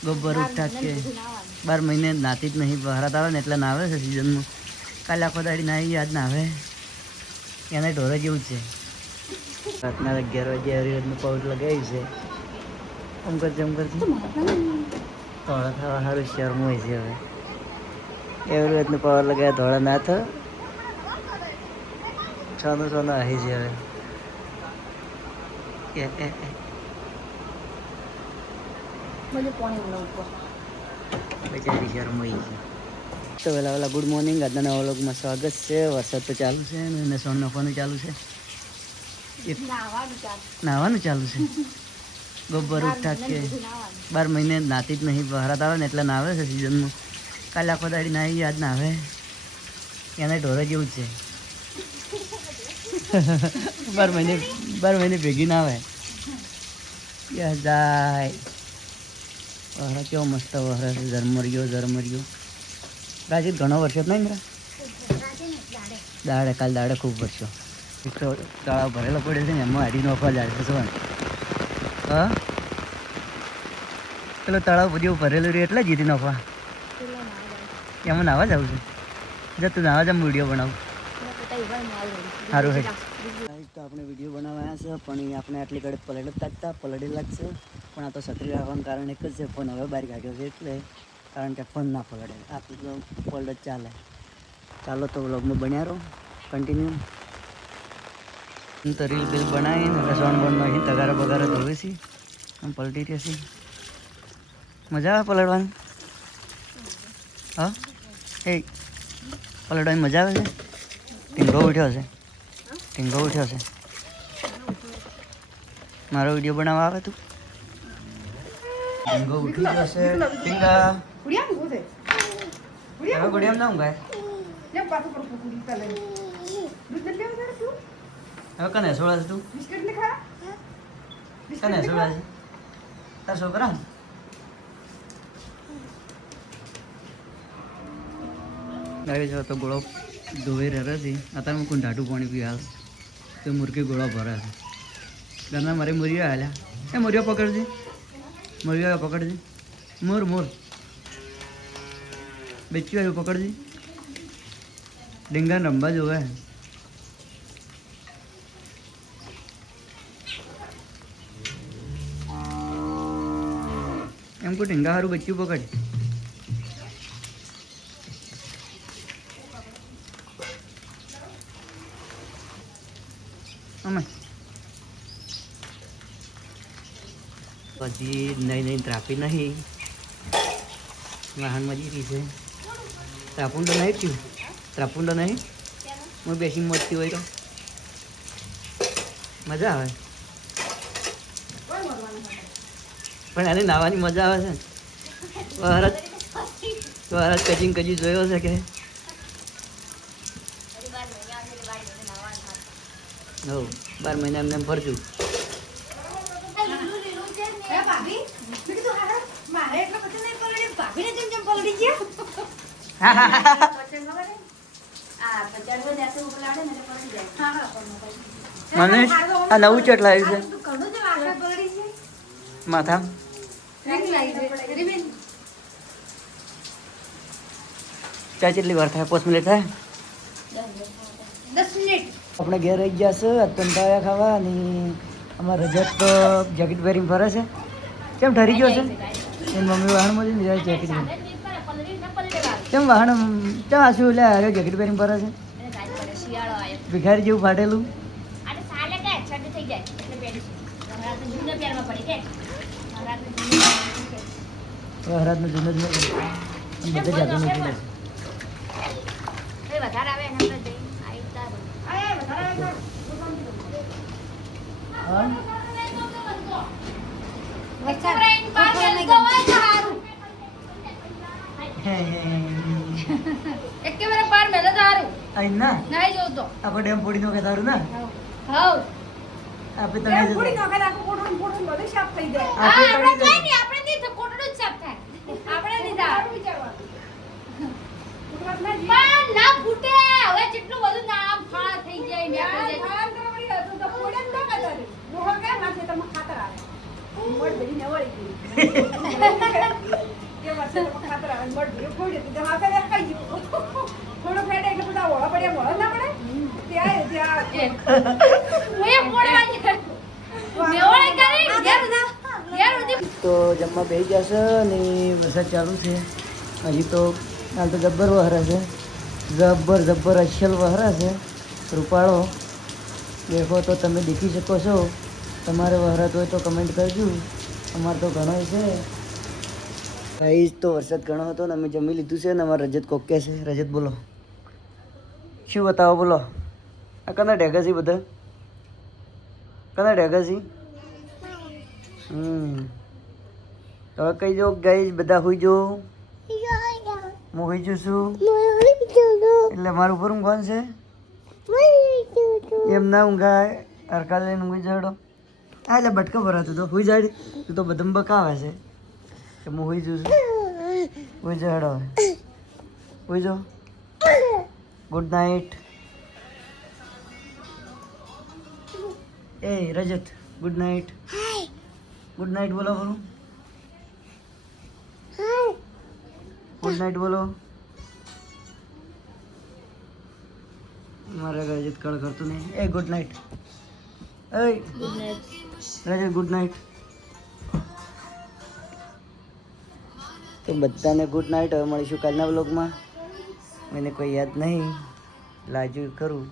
गोबर उठा के 12 महीने नाती ज नहीं भरात आवे ने એટલે નાવે છે સીઝનમાં કાલે આખો દાડી નાઈ યાદ ના આવે એને ઢોરે જેવું છે રાતના 11 વાગે હરિહરનું પાઉડર લગાવી છે આમ કરજે ધોળા થવા સારું શરમ હોય છે હવે એવી રીતનું પાવર લગાવ્યા ધોળા ના થયો છોનો આવી છે હવે બેચારી શરમ હોય છે તો વેલા ગુડ મોર્નિંગ આજના નવા વ્લોગમાં સ્વાગત છે વરસાદ તો ચાલુ છે અને સોન નાખવાનું ચાલુ છે નાવાનું ચાલુ છે ગોબર ઉઠા કે 12 મહિને નાતી જ નહીં ભરાત આવે ને એટલે નાવે છે સીઝનમાં કાલે આખો દાડી નાઈ યાદ ના આવે એને ઢોરે જેવું છે 12 મહિને ભેગી ના આવે યાદ જાય વહરા કેવો મસ્ત વહરા છે ઝરમરિયો રાજી ઘણો વર્ષો નહીં મેરા દાડે ખૂબ વર્ષો તળાવ ભરેલો પડ્યો છે ને એમાં હાડી નોખવા જાય છે શું હા પેલો તળાવ બધું ભરેલું રહ્યું એટલે જીતી નોખવા એમાં નાવા જવું છે જો તું નાવા જામ વિડીયો બનાવું સારું હે તો આપણે વિડીયો બનાવ્યા છે પણ આપણે આટલી ઘડી પલડેલા જ છે પણ આ તો છત્રી રાખવાનું કારણ એક જ છે ફોન હવે બહાર કાઢ્યો છે એટલે કારણ કે ફોન ના પલડે આપણું તો પલડ જ ચાલો તો વ્લોગમાં બન્યા રહો કન્ટિન્યુ તો રીલ બિલ બનાવીને રસવાણ બનનો અહીં તગારા બગારા ધોવે છે આમ પલટી રહેશે મજા આવે પલળવાની હા એ પલળવાની મજા આવે છે ટીંગો ઉઠ્યો છે મારો વિડીયો બનાવવા આવે તું ટીંગો ઉઠી જશે ટીંગા હવે ગુડિયામ ના ઊંઘાય હવે કને સોળા છે તું કને સોળા છે તાર છોકરા ગાડી જો તો ગોળો ધોઈ રહે છે અત્યારે હું ઢાઢું પાણી પી હાલ તો મુરકી ગોળો ભરે છે ઘરના મારે મુરિયો હાલ્યા એ મુરિયો પકડજે મોર બેચ્યું આવ્યું પકડજે ડીંગા રંબા જોવે એમ કોઈ ઢીંગા સારું બચ્યું પકડ અમે પછી નહીં ટ્રાફિક નહીં વાહનમાં જઈ રહી છે ત્રાપુંડો નહીં થયું નહીં હું બેસી મોજતી હોય તો મજા આવે પણ એને નાવાની મજા આવે છે વરસ કજી જોયો છે કે હો 12 મહિના એમને ફરજું મને આ નવું ચટલા આવ્યું છે માથા ચા કેટલી વાર થાય 5 મિનિટ થાય 10 મિનિટ આપણે ઘેર આવી ગયા છે અત્યંતાયા ખાવા અને અમારા રજત તો જેકેટ પહેરીને ફરે છે કેમ ઠરી ગયો છે એની મમ્મી વાહણમાં જઈને જાય જેકેટ કેમ વાહણ કેમ આશું લે અરે જેકેટ પહેરીને ફરે છે ભિખારી જેવું ફાટેલું હરાતનું જૂનું જ બધે જાતું નથી આપણે ડેમ ફોડી નો કે તારું ના આપણે તને ફોડી નો કે આખો કોટણ બધું સાફ થઈ જાય આપણે કઈ નહીં આપણે નહીં તો કોટડું જ સાફ થાય આપણે નહીં થાય પણ ના ફૂટે હવે જેટલું બધું નામ ફાળ થઈ જાય મે આપણે ફાળ કરવાની હતું તો ફોડે ન કાઢો નો કે માથે તમે ખાતર આવે મોડ બધી ને વળી ગઈ તો જમવા બેસી જશે ને વરસાદ ચાલુ છે હજી તો હાલ તો જબ્બર વહરા છે જબ્બર અસલ વહરા છે રૂપાળો દેખો તો તમે દેખી શકો છો તમારે વહરાત હોય તો કમેન્ટ કરજો અમારે તો ઘણો છે ગાઈસ તો વરસાદ ઘણો હતો ને અમે જમી લીધું છે ને અમારે રજત કોકે છે રજત બોલો શું બતાવો બોલો આ કના ઢેગા છે બધા કના ઢેગા છે તો કહી દો ગાઈસ બધા હોઈ જો હું હોઈ જઉં છું એટલે મારું ઉપર કોણ છે એમ ના ઊંઘાય હરકા લઈને ઊંઘી જડો હા એટલે બટકા ભરાતું તો હોઈ જાય તું તો બધામાં બકાવે છે કે હું હોઈ જઉં છું હોઈ જડો હોઈ જાઓ ગુડ નાઇટ એ રજત ગુડ નાઇટ ગુડ નાઇટ બોલો બોલો ગુડ નાઇટ બોલો મારા રજત કળ કરતું નહીં એ ગુડ નાઇટ એ રજત ગુડ નાઇટ તો બધાને ગુડ નાઇટ હવે મળીશું કાલના બ્લોગમાં મને કોઈ યાદ નહીં લાજુ કરું